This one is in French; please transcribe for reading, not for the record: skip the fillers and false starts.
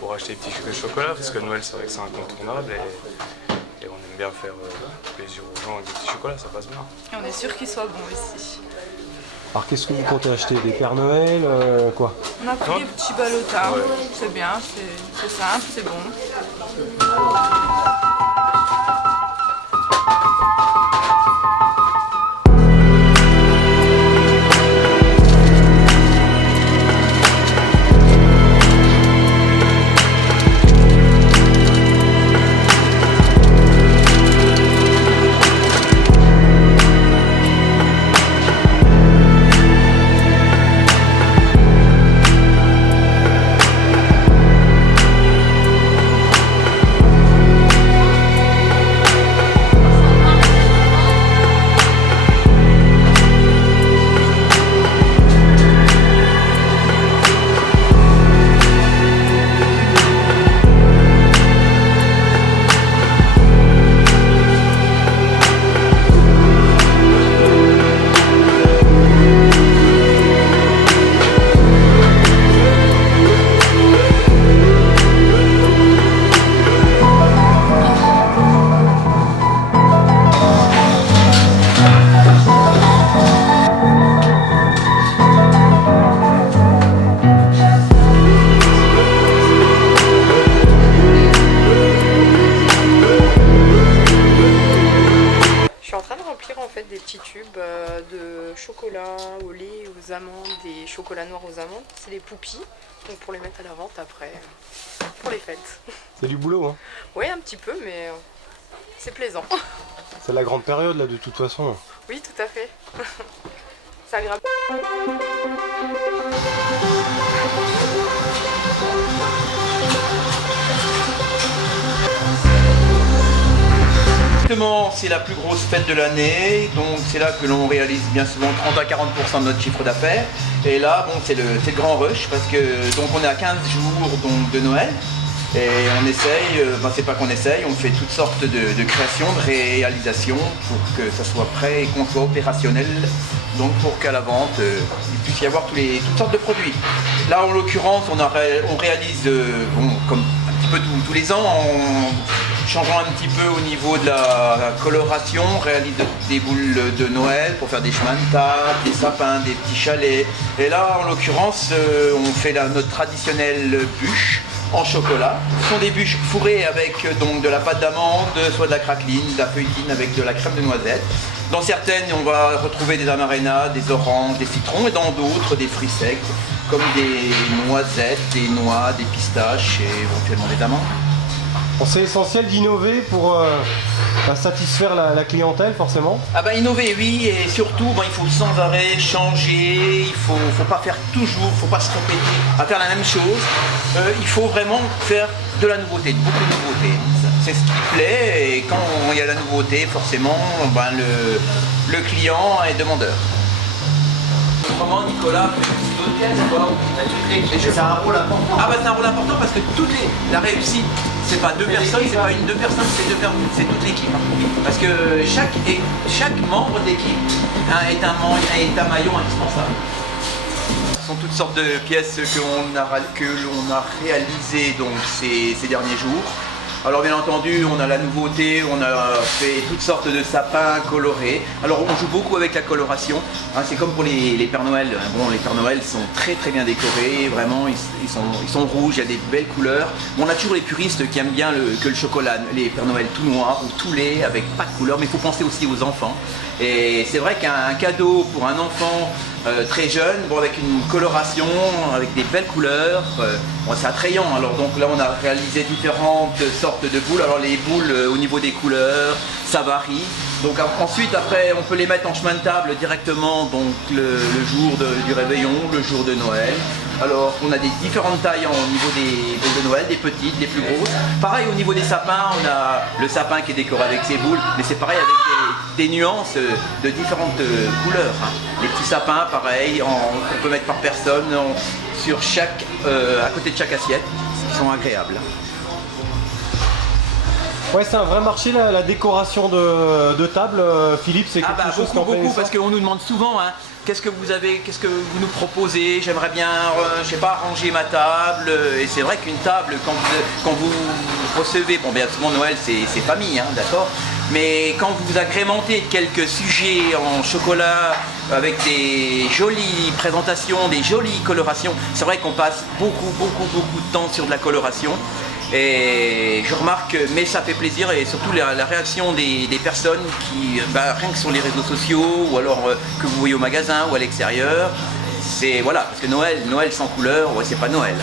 pour acheter des petits chocolats, parce que Noël c'est vrai que c'est incontournable et on aime bien faire plaisir aux gens avec des petits chocolats, ça passe bien. Et on est sûr qu'ils soient bons ici. Alors qu'est-ce que vous comptez acheter? Des Pères Noël, quoi? On a pris des petits ballotards, Ouais. c'est bien, c'est simple, c'est bon. Je suis en train de remplir en fait des petits tubes de chocolat au lait, aux amandes, des chocolats noirs aux amandes. C'est des poupies, donc pour les mettre à la vente après, pour les fêtes. C'est du boulot, hein? Oui, un petit peu, mais c'est plaisant. C'est la grande période là de toute façon. Oui, tout à fait. C'est agréable. Exactement, c'est la plus grosse fête de l'année, donc c'est là que l'on réalise bien souvent 30 à 40% de notre chiffre d'affaires. Et là, bon, c'est le grand rush parce que donc on est à 15 jours donc, de Noël. Et on essaye, c'est pas qu'on essaye, on fait toutes sortes de créations, de réalisations pour que ça soit prêt et qu'on soit opérationnel, donc pour qu'à la vente, il puisse y avoir toutes sortes de produits. Là en l'occurrence, on réalise, comme un petit peu tous les ans, en changeant un petit peu au niveau de la coloration, on réalise des boules de Noël pour faire des chemins de table, des sapins, des petits chalets. Et là en l'occurrence, on fait notre traditionnelle bûche en chocolat. Ce sont des bûches fourrées avec donc de la pâte d'amande, soit de la craqueline, de la feuilletine avec de la crème de noisette. Dans certaines, on va retrouver des amarena, des oranges, des citrons, et dans d'autres, des fruits secs, comme des noisettes, des noix, des pistaches et éventuellement des amandes. Bon, c'est essentiel d'innover pour satisfaire la clientèle forcément. Ah bah innover oui, et surtout il faut sans arrêt changer, il faut pas faire toujours, faut pas se répéter à faire la même chose. Il faut vraiment faire de la nouveauté, beaucoup de nouveautés. C'est ce qui plaît, et quand il y a la nouveauté, forcément le client est demandeur. Comment Nicolas c'est un rôle important. Ah bah c'est un rôle important parce que la réussite, c'est pas deux personnes, c'est pas deux personnes, c'est toute l'équipe. Parce que chaque membre d'équipe est un maillon indispensable. Ce sont toutes sortes de pièces que l'on a réalisées donc, ces derniers jours. Alors bien entendu, on a la nouveauté, on a fait toutes sortes de sapins colorés. Alors on joue beaucoup avec la coloration, c'est comme pour les Pères Noël. Bon, les Pères Noël sont très très bien décorés, vraiment ils sont rouges, il y a des belles couleurs. On a toujours les puristes qui aiment bien que le chocolat, les Pères Noël tout noirs ou tout lait avec pas de couleur, mais il faut penser aussi aux enfants. Et c'est vrai qu'un cadeau pour un enfant très jeune, avec une coloration, avec des belles couleurs, c'est attrayant. Alors donc là on a réalisé différentes sortes de boules. Alors les boules au niveau des couleurs, ça varie. Donc ensuite après on peut les mettre en chemin de table directement donc le jour du réveillon, le jour de Noël. Alors on a des différentes tailles au niveau des boules de Noël, des petites, des plus grosses. Pareil au niveau des sapins, on a le sapin qui est décoré avec ses boules, mais c'est pareil avec des nuances de différentes couleurs. Les petits sapins pareil, qu'on peut mettre par personne à côté de chaque assiette, qui sont agréables. Ouais, c'est un vrai marché la décoration de table, Philippe, c'est quelque chose qu'on fait. Beaucoup, parce qu'on nous demande souvent qu'est-ce que vous avez, qu'est-ce que vous nous proposez? J'aimerais bien, je sais pas, ranger ma table. Et c'est vrai qu'une table, quand vous recevez, bon bien souvent Noël c'est famille, hein, d'accord. Mais quand vous agrémentez quelques sujets en chocolat avec des jolies présentations, des jolies colorations, c'est vrai qu'on passe beaucoup de temps sur de la coloration. Et je remarque, mais ça fait plaisir, et surtout la réaction des personnes qui, rien que sur les réseaux sociaux, ou alors que vous voyez au magasin ou à l'extérieur, c'est voilà, parce que Noël sans couleur, ouais, c'est pas Noël.